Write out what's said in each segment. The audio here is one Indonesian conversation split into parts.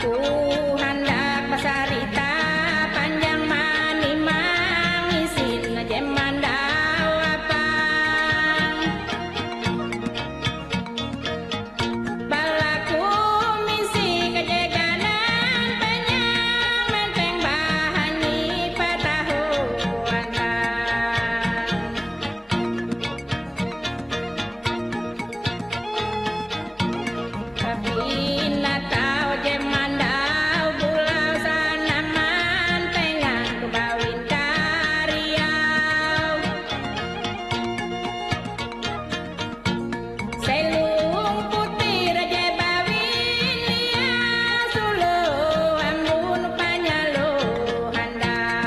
Aku hendak pasarita panjang mani mangisin jem mandau apang balaku misi kejeganan penyang menteng bahani patahuan tapi natau jem mandau pulau sanaman pengan kebawin kariau selung putih raja bawin liau sulu ambun panyalu handau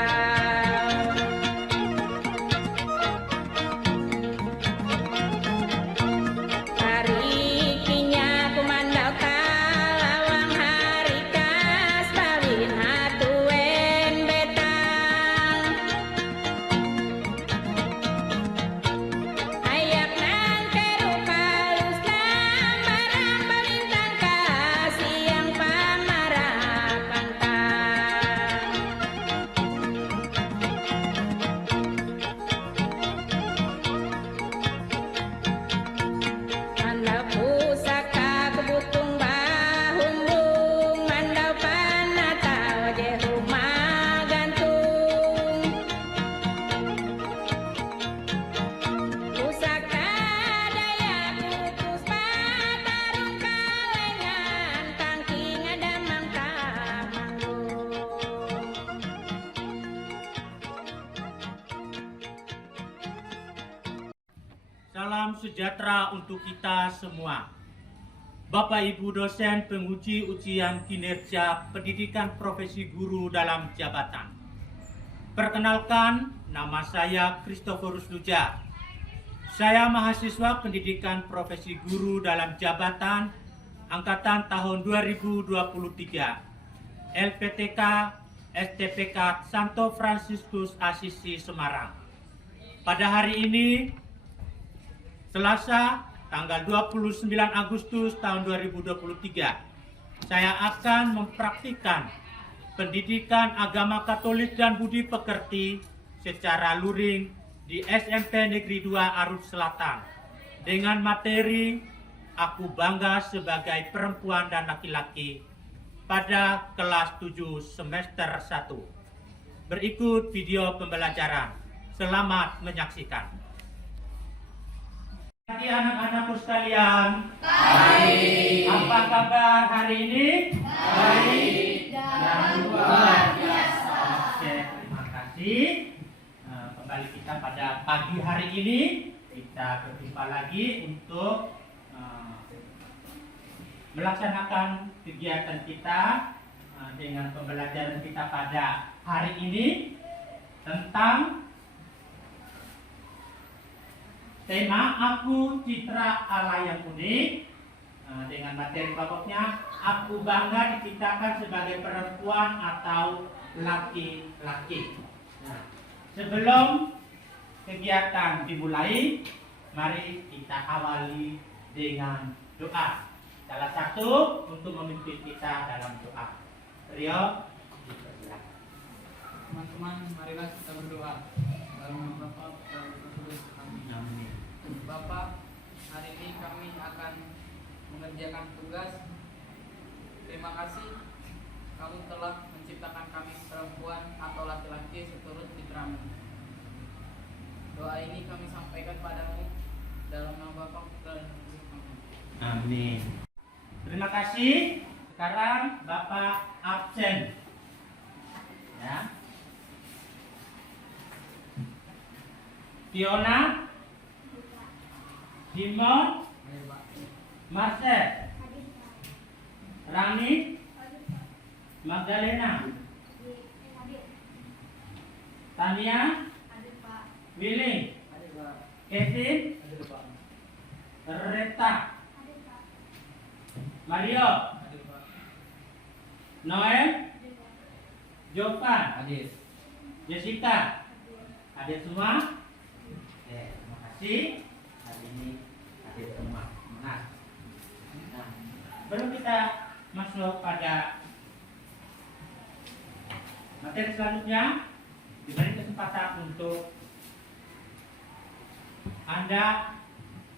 hari kinya kumandau kalawang hari kas bawin hatuen betang ayak nan keru kalus lambarang balintang kasih yang pamarah pantang mandau pusaka kebutung bahumbung mandau panatau je rumah gantung pusaka daya putus patarung kalengan tangking ada mangka manggung. Salam sejahtera untuk kita semua. Bapak Ibu dosen penguji ujian kinerja pendidikan profesi guru dalam jabatan. Perkenalkan, nama saya Christophorus Luja. Saya mahasiswa pendidikan profesi guru dalam jabatan angkatan tahun 2023. LPTK STPK Santo Fransiskus Assisi Semarang. Pada hari ini Selasa, tanggal 29 Agustus tahun 2023, saya akan mempraktikkan pendidikan agama Katolik dan budi pekerti secara luring di SMP Negeri 2 Arut Selatan dengan materi Aku Bangga Sebagai Perempuan dan Laki-laki pada kelas 7 semester 1. Berikut video pembelajaran. Selamat menyaksikan. Pagi anak-anakku sekalian. Baik. Apa kabar hari ini? Baik dan luar biasa. Oke, terima kasih. Kembali kita pada pagi hari ini. Kita berjumpa lagi untuk melaksanakan kegiatan kita dengan pembelajaran kita pada hari ini tentang tema Aku Citra Allah yang Unik, dengan materi pokoknya Aku Bangga Diciptakan Sebagai Perempuan atau Laki-laki. Nah, sebelum kegiatan dimulai, mari kita awali dengan doa. Salah satu untuk memimpin kita dalam doa. Rio, dipersilakan. Teman-teman, marilah kita berdoa. Dalam nama Bapa dan Roh Kudus. Amin. Amin. Bapak, hari ini kami akan mengerjakan tugas. Terima kasih kamu telah menciptakan kami perempuan atau laki-laki seturut fitrahmu. Doa ini kami sampaikan padamu dalam nama Bapa dan Roh Kudus. Amin. Amin. Terima kasih. Sekarang Bapak absen. Ya. Fiona, Dimon, Marcel, Rani, Magdalena, Tania, Willy, Kevin, Reta, Mario, Noel, Jovan, Jessica, hadir semua. Oke, terima kasih. Hari ini hadir semua. Nah, sebelum kita masuk pada materi selanjutnya diberi kesempatan untuk Anda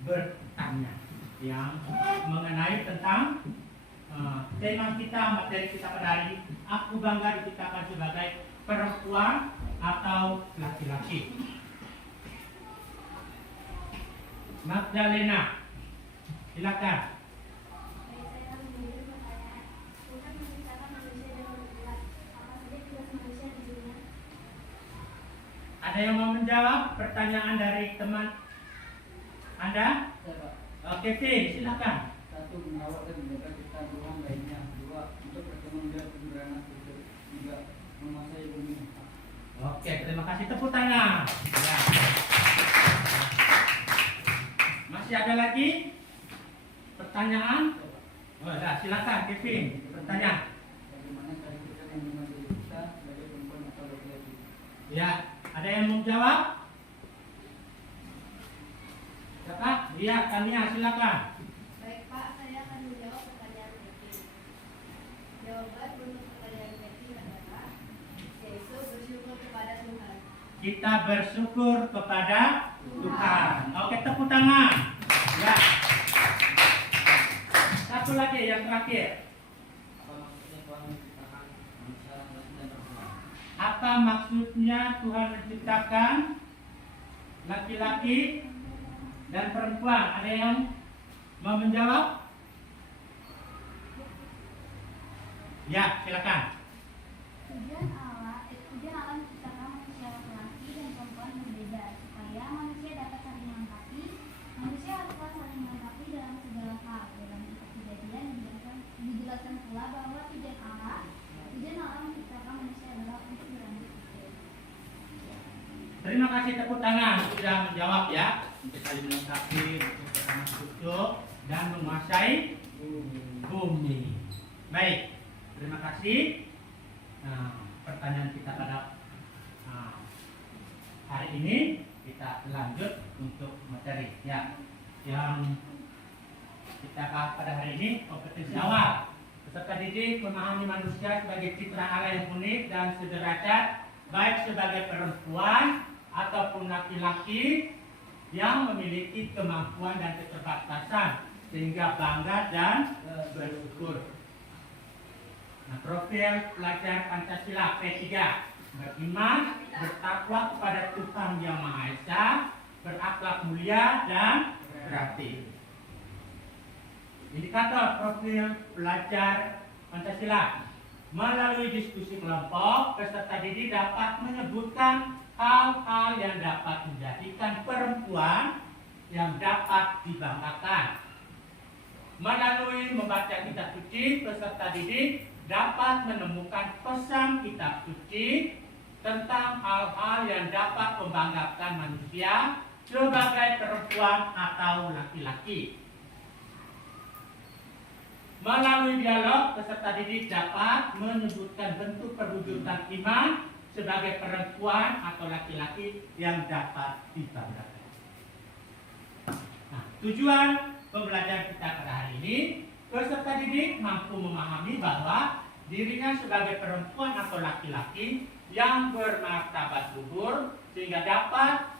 bertanya yang mengenai tentang tema kita, materi kita pada hari ini. Aku bangga diciptakan sebagai perempuan atau laki-laki. Magdalena, silakan. Baik, saya akan menjawab pertanyaan. Tuhan menciptakan manusia dengan berat. Apa saja tugas manusia di dunia? Ada yang mau menjawab pertanyaan dari teman Anda? Saya, Pak. Oke, Vin, silakan. Satu, mengawal dan menjaga cipta Tuhan lainnya. Dua, untuk bertanggung jawab kebenaran itu. Tiga, menguasai bumi. Oke, terima kasih, tepuk tangan. Ya. Masih ada lagi pertanyaan? Oh, ya, silakan, Kevin. Pertanyaan. Bagaimana cara kita membantu kita sebagai perempuan atau laki-laki? Ya, ada yang mau jawab? Siapa? Iya, Tania, silakan. Baik, Pak, saya akan menjawab pertanyaan Betty. Jawaban untuk pertanyaan Betty adalah yaitu bersyukur kepada Tuhan. Kita bersyukur kepada Tuhan. Oke, tepuk tangan. Ya. Satu lagi, yang terakhir. Apa maksudnya Tuhan menciptakan laki-laki dan perempuan? Apa maksudnya Tuhan menciptakan laki-laki dan perempuan? Ada yang mau menjawab? Ya, silakan. Tujuan Allah menciptakan manusia laki-laki dan perempuan berbeda supaya manusia dapat saling melengkapi. Manusia haruslah saling melengkapi dalam segala hal. Dalam kitab Kejadian dijelaskan pula bahwa tujuan Allah menciptakan manusia adalah untuk berambut putih. Terima kasih, tepuk tangan sudah menjawab ya. Untuk saling melengkapi, untuk bersama cukup dan menguasai bumi. Baik, terima kasih. Pertanyaan kita pada hari ini kita lanjut untuk materi ya. Yang kita bahas pada hari ini kompetensi awal. Peserta didik memahami manusia sebagai citra Allah yang unik dan sederajat, baik sebagai perempuan ataupun laki-laki yang memiliki kemampuan dan keterbatasan sehingga bangga dan bersyukur. Nah, profil pelajar Pancasila P3: beriman, bertakwa kepada Tuhan Yang Maha Esa, berakhlak mulia dan beraktif. Indikator profil pelajar Pancasila: melalui diskusi kelompok, peserta didik dapat menyebutkan hal-hal yang dapat menjadikan perempuan yang dapat dibanggakan. Melalui membaca kitab suci, peserta didik dapat menemukan pesan kitab suci tentang hal-hal yang dapat membanggakan manusia sebagai perempuan atau laki-laki. Melalui dialog, peserta didik dapat menyebutkan bentuk perwujudan iman sebagai perempuan atau laki-laki yang dapat dibanggakan. Nah, tujuan pembelajaran kita pada hari ini, peserta didik mampu memahami bahwa dirinya sebagai perempuan atau laki-laki yang bermartabat luhur sehingga dapat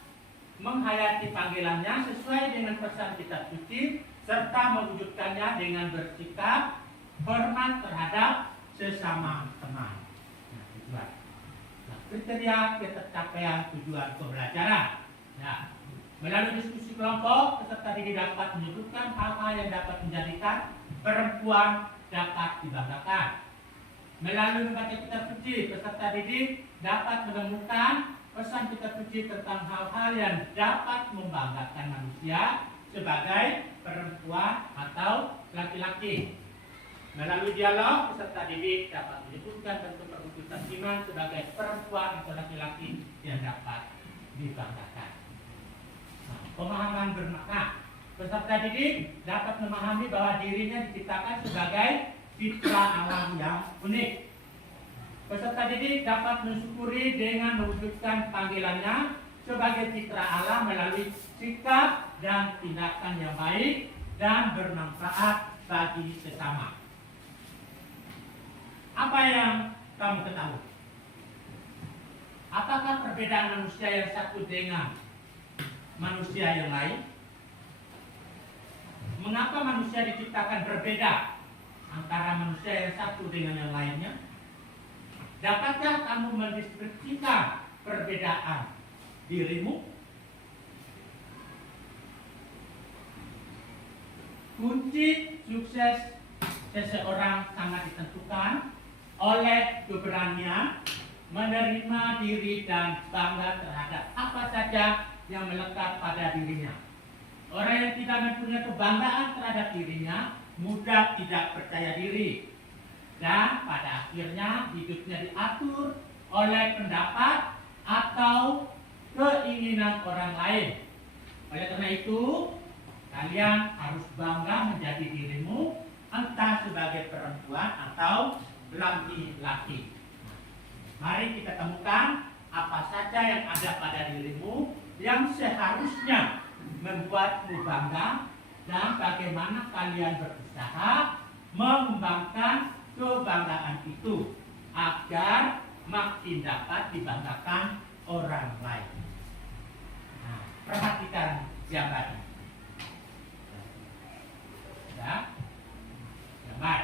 menghayati panggilannya sesuai dengan pesan kitab suci serta mewujudkannya dengan bersikap hormat terhadap sesama teman. Nah, tujuan. Nah, kriteria ketercapaian tujuan pembelajaran. Nah, melalui diskusi kelompok, peserta didik dapat menyebutkan hal-hal yang dapat menjadikan perempuan dapat dibanggakan. Melalui membaca kitab suci, peserta didik dapat menemukan pesan kitab suci tentang hal-hal yang dapat membanggakan manusia sebagai perempuan atau laki-laki. Melalui dialog, peserta didik dapat menyebutkan bentuk perwujudan iman sebagai perempuan atau laki-laki yang dapat dibanggakan. Nah, pemahaman bermakna. Peserta didik dapat memahami bahwa dirinya diciptakan sebagai citra alam yang unik. Peserta didik dapat mensyukuri dengan mewujudkan panggilannya sebagai citra alam melalui sikap dan tindakan yang baik dan bermanfaat bagi sesama. Apa yang kamu ketahui? Apakah perbedaan manusia yang satu dengan manusia yang lain? Mengapa manusia diciptakan berbeda antara manusia yang satu dengan yang lainnya? Dapatkah kamu mendeskripsikan perbedaan dirimu? Kunci sukses seseorang sangat ditentukan oleh keberanian menerima diri dan bangga terhadap apa saja yang melekat pada dirinya. Orang yang tidak mempunyai kebanggaan terhadap dirinya mudah tidak percaya diri, dan pada akhirnya hidupnya diatur oleh pendapat atau keinginan orang lain. Oleh karena itu, kalian harus bangga menjadi dirimu, entah sebagai perempuan atau laki-laki. Mari kita temukan apa saja yang ada pada dirimu yang seharusnya membuatmu bangga, dan bagaimana kalian berusaha mengembangkan kebanggaan itu agar makin dapat dibanggakan orang lain. Nah, perhatikan gambar ini. Ya, gambar.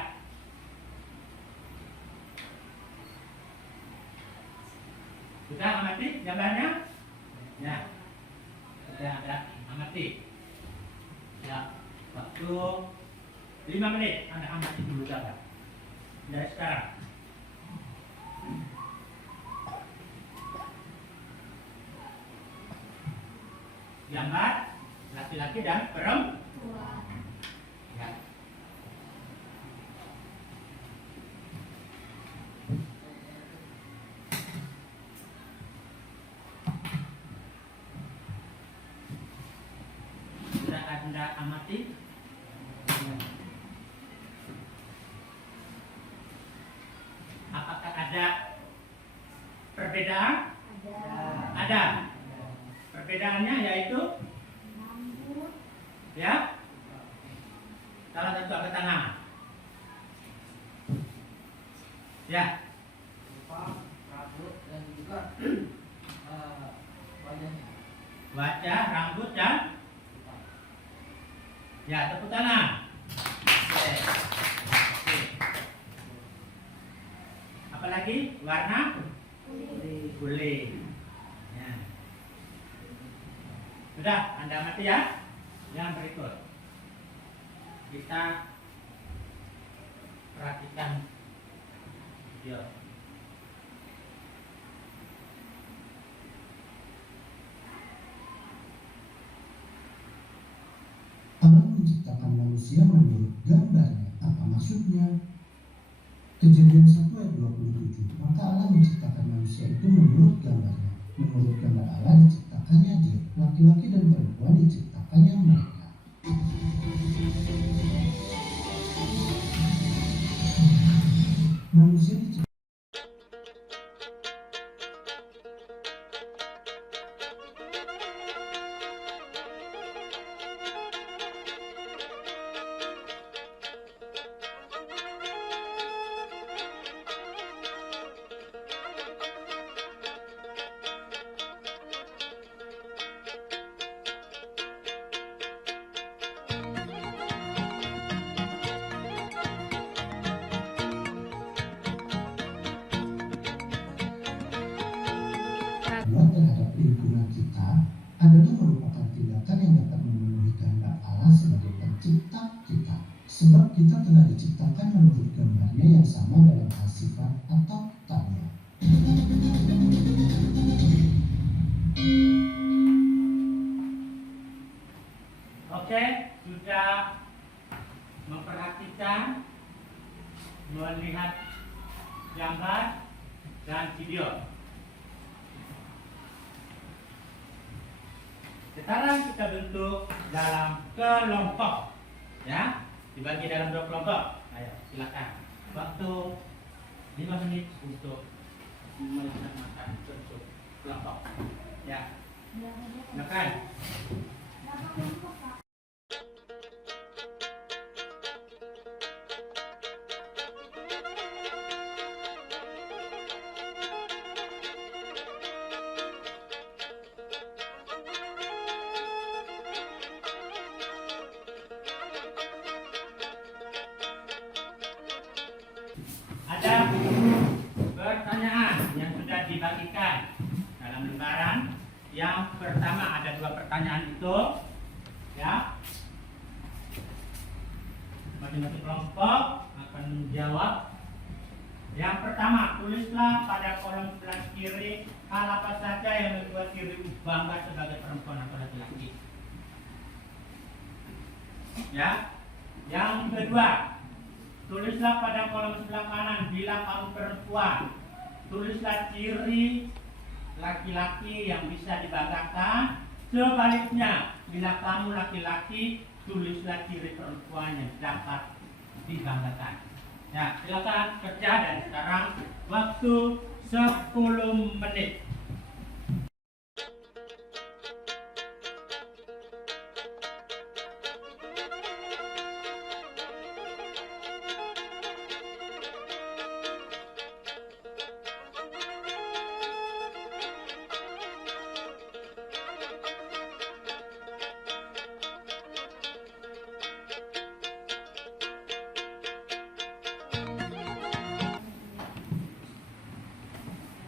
Sudah amati gambarnya? Ya, sudah ada amati. Ya, waktu 5 menit Anda amati dulu gambar. Dari sekarang. Gambar laki-laki dan perempuan. Ya. Sudah Anda amati? Ya. Apakah ada perbedaan? Ada. Perbedaannya yaitu ya, salah satu angkat tangan. Ya. Rambut dan juga wajahnya. Wajah, rambut dan ya, tepuk tangan. Oke. Oke. Apalagi warna kulit. Ya. Sudah, Anda amati ya. Yang berikut kita perhatikan video. Allah menciptakan manusia menurut gambarnya. Apa maksudnya? Kejadian 1 ayat 27. Maka Allah menciptakan manusia itu menurut gambarnya. Menurut gambar Allah diciptakannya dia. Laki-laki dan perempuan diciptakannya mereka. Manusia diciptakan terhadap lingkungan kita adalah merupakan tindakan yang dapat memenuhi kehendak Allah sebagai pencipta kita. Sebab kita telah diciptakan menurut gambarnya yang sama dalam hal sifat atau tabiat. Oke, sudah memperhatikan, melihat gambar dan video. Sekarang kita bentuk dalam kelompok, ya, dibagi dalam 2 kelompok. Ayo, silakan. Waktu 5 menit untuk melaksanakan bentuk kelompok. Ya, silakan. Berapa kelompok, Pak? ada pertanyaan yang sudah dibagikan dalam lembaran. Yang pertama ada 2 pertanyaan itu, ya. Masing-masing kelompok akan menjawab. Yang pertama, tulislah pada kolom sebelah kiri hal apa saja yang membuat dirimu bangga sebagai perempuan atau laki-laki. Ya. Yang kedua, tulislah pada kolom sebelah kanan bila kamu perempuan. Tulislah ciri laki-laki yang bisa dibanggakan. Sebaliknya, bila kamu laki-laki, tulislah ciri perempuan yang dapat dibanggakan. Ya, silakan kerja dan sekarang waktu 10 menit.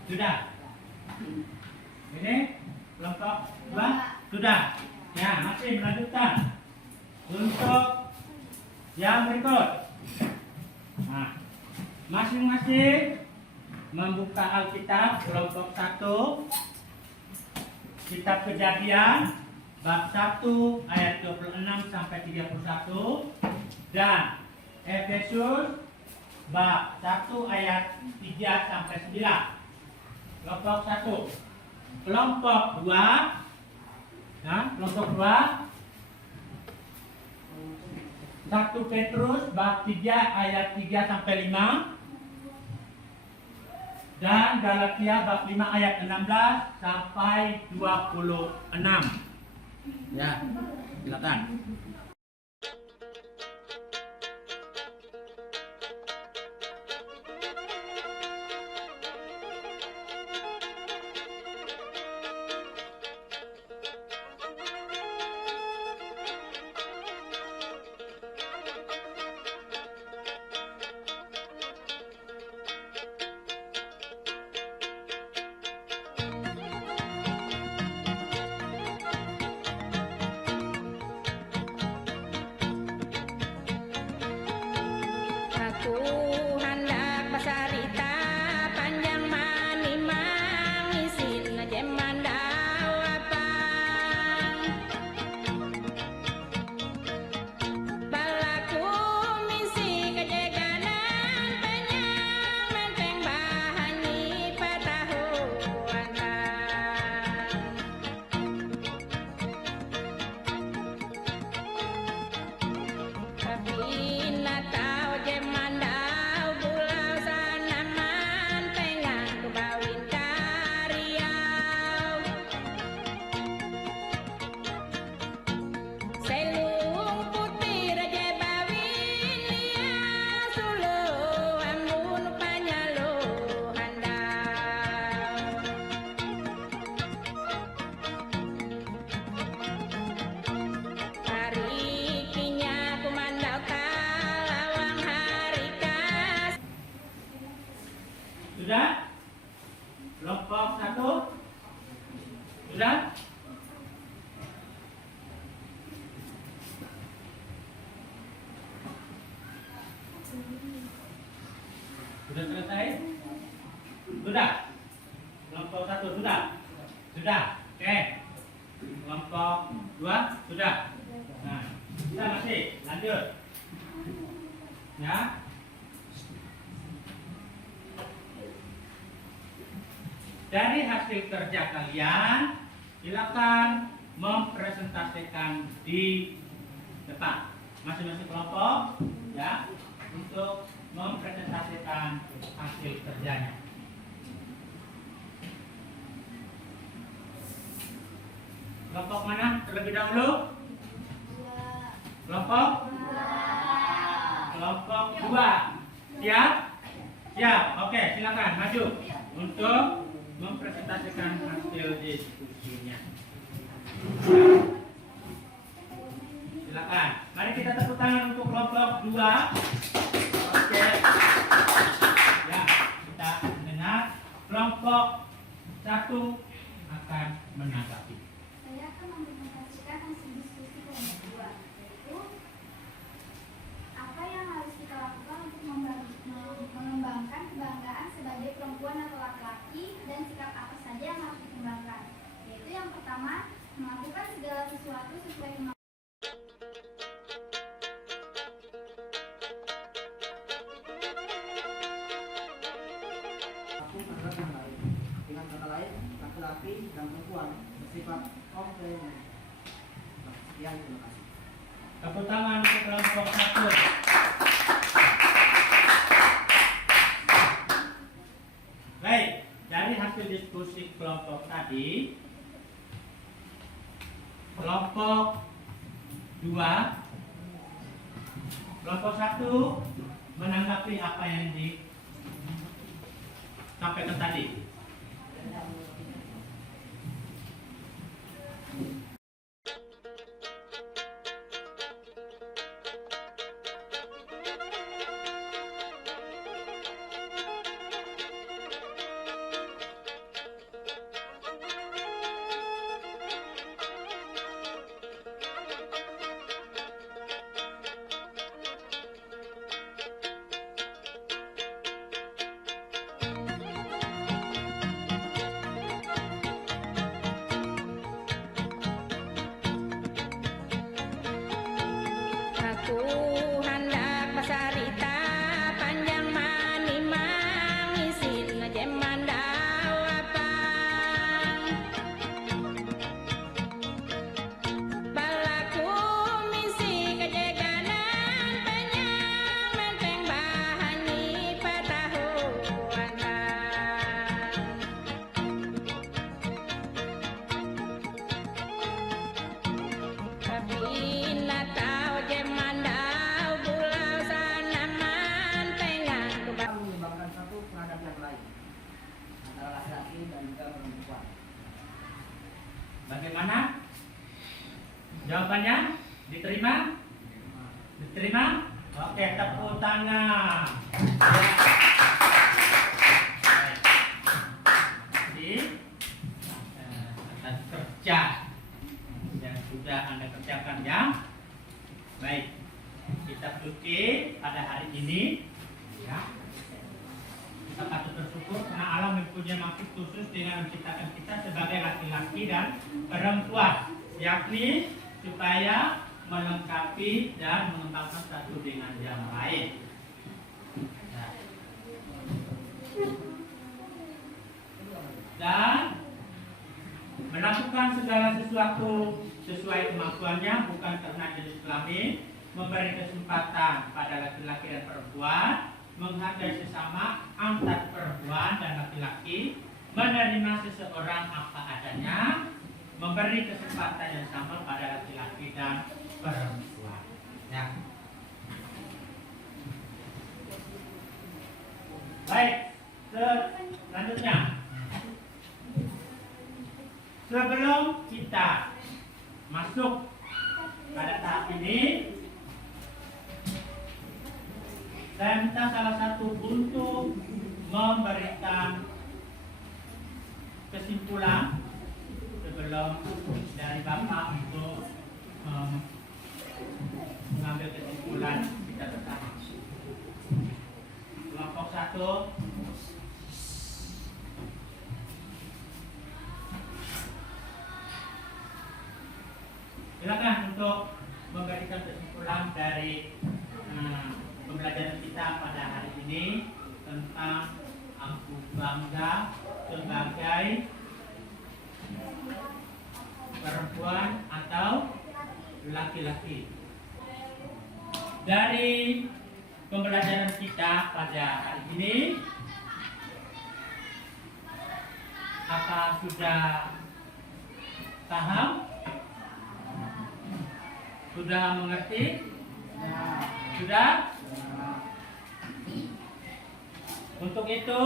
Sudah? Ini kelompok 2 sudah. Ya, masih melanjutkan untuk yang berikut. Nah, masing-masing membuka Alkitab kelompok 1, Kitab Kejadian bab 1 ayat 26 sampai 31 dan Efesus bab 1 ayat 3 sampai 9. Kelompok 1. Kelompok 2. Nah, kelompok 2. 1 Petrus bab 3 ayat 3 sampai 5. Dan Galatia bab 5 ayat 16 sampai 26. Ya, silakan. Aku hendak basarita panjang manimang isin jeman dawapan balaku misi kejeganan penyang menteng bahani patahuan tapi natau jemandau bulau sanaman pengang kebawin kariau selung putih raja bawin lia sulu ambun panyalu handau hari kinya kumandau kalawang hari kas. Sudah? Kelompok 1? Sudah? Sudah selesai? Sudah? Kelompok 1 sudah? Sudah? Oke. Kelompok 2 sudah? Nah, kita masih lanjut. Ya. Dari hasil kerja kalian, silakan mempresentasikan di depan masing-masing kelompok, ya, untuk mempresentasikan hasil kerjanya. Kelompok mana terlebih dahulu? Kelompok? Kelompok 2. Siap? Siap. Oke, silakan maju untuk mempresentasikan hasil diskusinya. Silakan. Mari kita tepuk tangan untuk kelompok 2. Oke. Ya. satu akan menanggapi. Saya akan mempresentasikan hasil diskusi kelompok 2, yaitu apa yang harus kita lakukan untuk mengembangkan kebanggaan sebagai perempuan atau laki-laki dan sikap apa saja yang harus dikembangkan. Yaitu yang pertama, melakukan segala sesuatu sesuai kemampuan. Aku terhadap yang lain. Dengan kata lain, laki-laki dan perempuan bersifat komplementer. Sekian, terima kasih. Tepuk tangan untuk kelompok 1. Baik, dari hasil diskusi kelompok tadi, kelompok 2, kelompok 1 menanggapi apa yang disampaikan tadi. Aku hendak pasarita panjang manimang isin jeman dawapan balaku misi kejeganan penyang menteng bahani patahuan tapi natau jemandau pulau sanaman pengang Kita mengembangkan satu terhadap yang lain antara laki-laki dan juga perempuan. Bagaimana? Jawabannya diterima? Diterima? Oke, tepuk tangan. Jadi, atas kerja yang sudah Anda kerjakan ya. Baik, kita cuti pada hari ini ya. Kita patut bersyukur karena Allah mempunyai maksud khusus dengan menciptakan kita sebagai laki-laki dan perempuan, yakni supaya melengkapi dan mengembangkan satu dengan yang lain. Nah. Dan melakukan segala sesuatu sesuai kemampuannya, bukan karena jenis kelamin, memberi kesempatan pada laki-laki dan perempuan, menghargai sesama antar perempuan dan laki-laki, menerima seseorang apa adanya, memberi kesempatan yang sama pada laki-laki dan perempuan. Ya. Baik, selanjutnya. Sebelum kita masuk pada tahap ini, saya minta salah satu untuk memberikan kesimpulan sebelum dari Bapak untuk mengambil kesimpulan kita bersama. Kelompok 1. Silakan untuk memberikan kesimpulan dari pembelajaran kita pada hari ini tentang aku bangga sebagai perempuan atau laki-laki. Dari pembelajaran kita pada hari ini, apa sudah paham? Sudah mengerti? Sudah? Untuk itu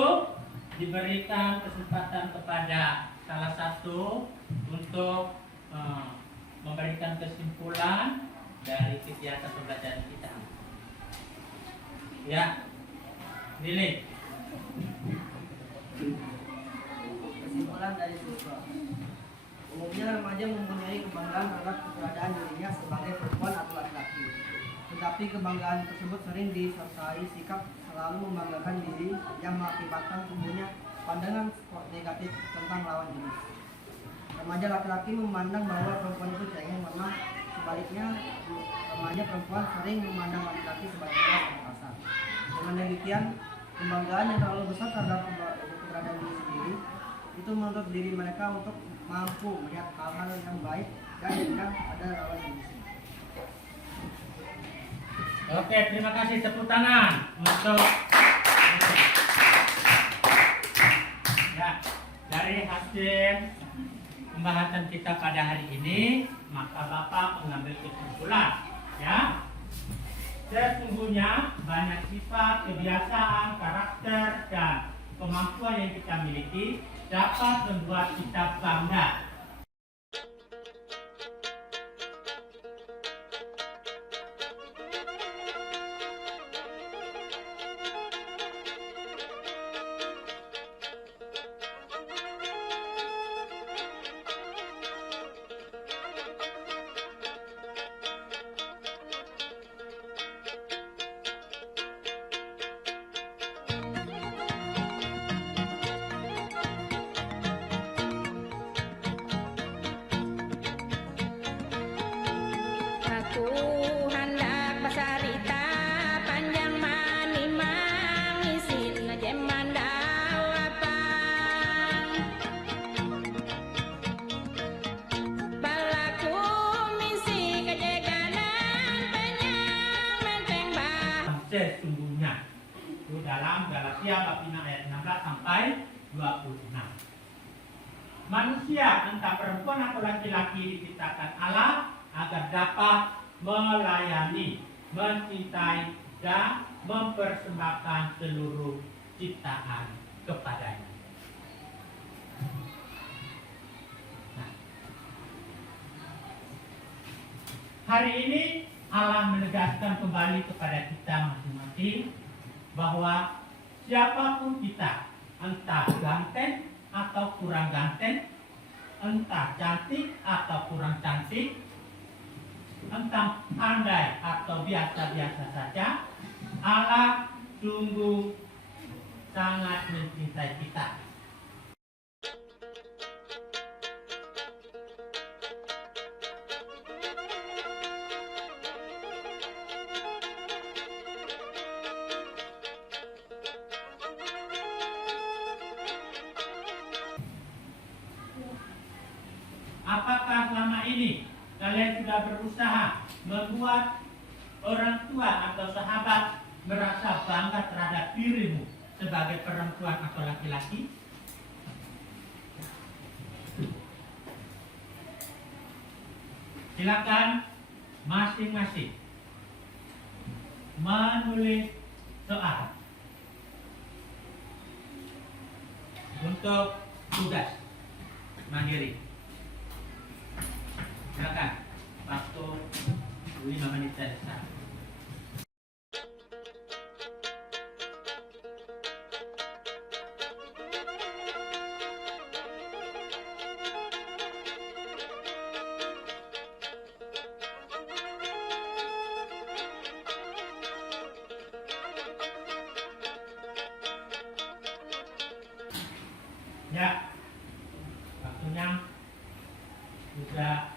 diberikan kesempatan kepada salah satu untuk memberikan kesimpulan dari kegiatan pembelajaran kita. Ya, Lili. Kesimpulan dari siswa. Umumnya remaja mempunyai kebanggaan terhadap keberadaan dirinya sebagai perempuan atau laki-laki. Tetapi kebanggaan tersebut sering disertai sikap selalu membanggakan diri yang mengakibatkan tumbuhnya pandangan negatif tentang lawan jenis. Remaja laki-laki memandang bahwa perempuan itu cengeng, memang sebaliknya remaja perempuan sering memandang laki-laki sebagai keras dan kasar. Dengan demikian, kebanggaan yang terlalu besar terhadap keberadaan diri sendiri itu menuntut diri mereka untuk mampu melihat hal-hal yang baik dan tidak ada lawan jenis. Oke, terima kasih, tepuk tangan untuk ya, dari hasil pembahasan kita pada hari ini, maka Bapak mengambil kesimpulan ya. Sesungguhnya banyak sifat, kebiasaan, karakter, dan kemampuan yang kita miliki dapat membuat kita bangga. Aku hendak basarita panjang manimang isin jeman lapang. Balaku misi kejeganan penyang menteng bah. Sesungguhnya itu dalam Galatia bab 5 ayat 16 sampai 26. Manusia entah perempuan atau laki-laki diciptakan Allah agar dapat melayani, mencintai, dan mempersembahkan seluruh ciptaan kepadanya. Nah, hari ini Allah menegaskan kembali kepada kita masing-masing bahwa siapapun kita, entah ganteng atau kurang ganteng, entah cantik atau kurang cantik, entah pandai atau biasa-biasa saja, Allah sungguh sangat mencintai kita. Apakah selama ini kalian sudah berusaha membuat orang tua atau sahabat merasa bangga terhadap dirimu sebagai perempuan atau laki-laki? Silakan masing-masing menulis soal untuk tugas mandiri. Silakan, waktu 5 menit saja. Ya, waktunya sudah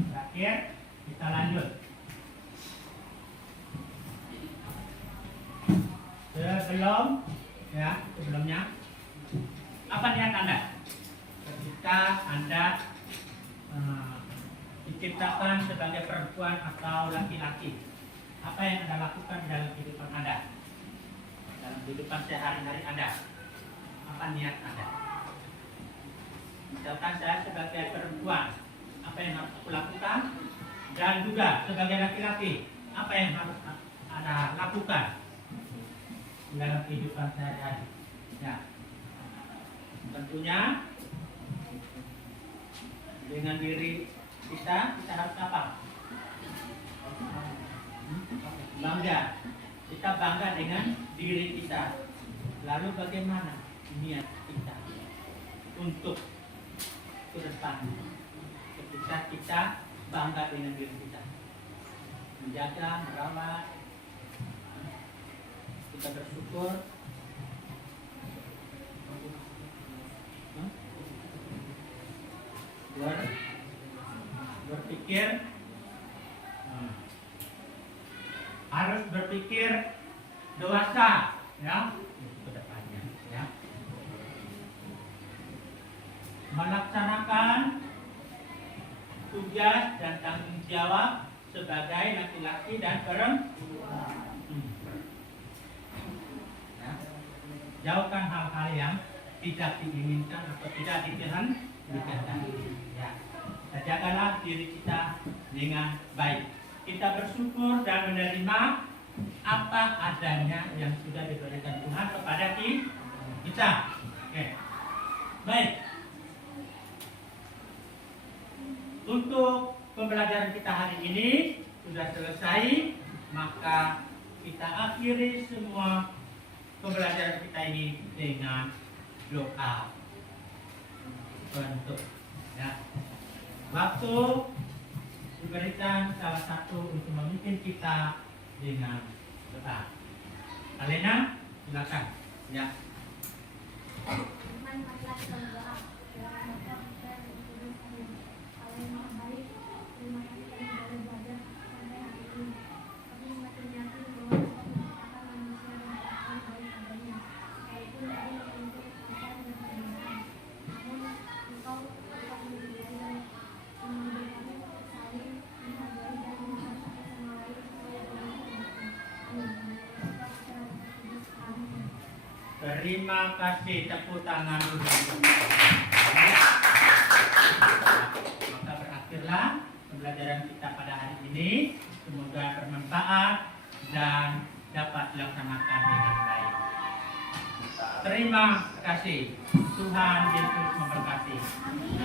berakhir, kita lanjut. Sebelumnya, apa niat Anda ketika Anda diciptakan sebagai perempuan atau laki-laki? Apa yang Anda lakukan dalam kehidupan Anda, dalam kehidupan sehari-hari Anda? Apa niat Anda? Misalkan saya sebagai perempuan, apa yang harus aku lakukan? Dan juga sebagai laki-laki, apa yang harus Anda lakukan dalam kehidupan sehari-hari? Ya, tentunya dengan diri kita harus apa? Bangga. Kita bangga dengan diri kita. Lalu bagaimana niat kita untuk waktu depan ketika kita bangga dengan diri kita, menjaga, merawat, kita bersyukur, berpikir, harus berpikir dewasa, ya, ke depannya, ya. Melaksanakan tugas dan tanggung jawab sebagai laki-laki dan perempuan. Ya. Jauhkan hal-hal yang tidak diinginkan atau tidak dikehendaki. Ya. Jagalah diri kita dengan baik. Kita bersyukur dan menerima apa adanya yang sudah diberikan Tuhan kepada kita. Oke. Baik. Untuk pembelajaran kita hari ini sudah selesai, maka kita akhiri semua pembelajaran kita ini dengan doa penutup. Ya. Waktu diberikan salah satu untuk memimpin kita dengan doa. Alena, silakan. Ya. Marilah kita berdoa. Dalam nama Bapa dan Putra dan Roh Kudus. Allah yang Maha Baik, terima kasih kami boleh belajar sampai hari ini. Kami semakin yakin bahwa Engkau menciptakan manusia dan melakukan baik padanya, sekalipun ada yang untuk kesalahan dan kebenaran. Namun Engkau tetap menyediakan dan memberi kami untuk saling menghargai dan mengasihi satu sama lain sesuai dengan kebaikan. Amin. Bapa, Putra dan Roh Kudus. Amin. Terima kasih, tepuk tangan dulu. Maka berakhirlah pembelajaran kita pada hari ini. Semoga bermanfaat dan dapat dilaksanakan dengan baik. Terima kasih. Tuhan Yesus memberkati. Amin.